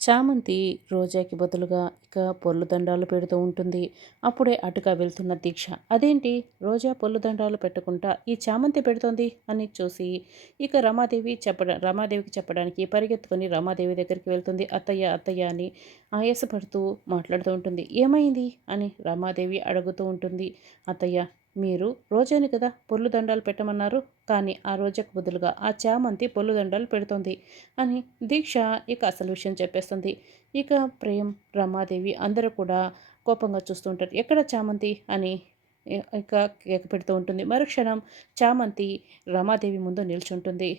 చామంతి రోజాకి బదులుగా ఇక పొర్లు దండాలు పెడుతూ ఉంటుంది. అప్పుడే అటుగా వెళ్తున్న దీక్ష, అదేంటి రోజా పొర్లు దండాలు పెట్టకుండా ఈ చామంతి పెడుతోంది అని చూసి ఇక రమాదేవికి చెప్పడానికి పరిగెత్తుకొని రమాదేవి దగ్గరికి వెళ్తుంది. అత్తయ్య అత్తయ్య అని ఆయాసపడుతూ మాట్లాడుతూ ఉంటుంది. ఏమైంది అని రమాదేవి అడుగుతూ ఉంటుంది. అత్తయ్య, మీరు రోజాని కదా పొర్లు దండాలు పెట్టమన్నారు, కానీ ఆ రోజాకు బదులుగా ఆ చామంతి పొర్లు దండాలు పెడుతోంది అని దీక్ష ఇక అసలు విషయం చెప్పేస్తుంది. ఇక ప్రేమ్, రమాదేవి అందరూ కూడా కోపంగా చూస్తూ ఉంటారు. ఎక్కడ చామంతి అని ఇక కేక పెడుతూ ఉంటుంది. మరుక్షణం చామంతి రమాదేవి ముందు నిల్చుంటుంది.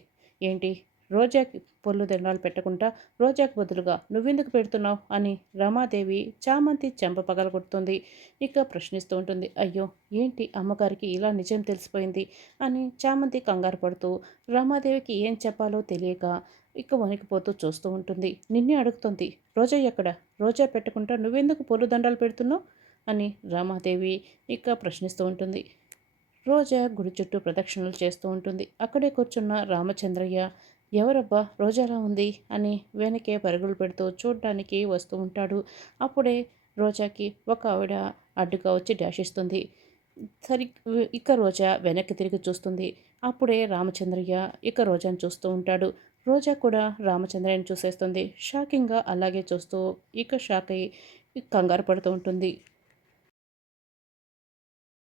ఏంటి, రోజాకి పొర్లు దండాలు పెట్టకుండా రోజాకు బదులుగా నువ్వెందుకు పెడుతున్నావు అని రమాదేవి చామంతి చెంప పగలగొడుతుంది. ఇక ప్రశ్నిస్తూ ఉంటుంది. అయ్యో, ఏంటి అమ్మగారికి ఇలా నిజం తెలిసిపోయింది అని చామంతి కంగారు పడుతూ రమాదేవికి ఏం చెప్పాలో తెలియక ఇక వణికిపోతూ చూస్తూ ఉంటుంది. నిన్నే అడుగుతుంది. రోజా ఎక్కడ? రోజా పెట్టకుండా నువ్వెందుకు పూల దండాలు పెడుతున్నావు అని రమాదేవి ఇక ప్రశ్నిస్తూ ఉంటుంది. రోజా గుడి చుట్టూ ప్రదక్షిణలు చేస్తూ ఉంటుంది. అక్కడే కూర్చున్న రామచంద్రయ్య, ఎవరబ్బా రోజాలా ఉంది అని వెనకే పరుగులు పెడుతూ చూడ్డానికి వస్తూ ఉంటాడు. అప్పుడే రోజాకి ఒక ఆవిడ అడ్డుగా వచ్చి డాష్ ఇస్తుంది. సరి ఇక రోజా వెనక్కి తిరిగి చూస్తుంది. అప్పుడే రామచంద్రయ్య ఇక రోజాను చూస్తూ ఉంటాడు. రోజా కూడా రామచంద్రయ్యని చూసేస్తుంది. షాకింగ్గా అలాగే చూస్తూ ఇక షాక్ అయ్యి కంగారు పడుతూ ఉంటుంది.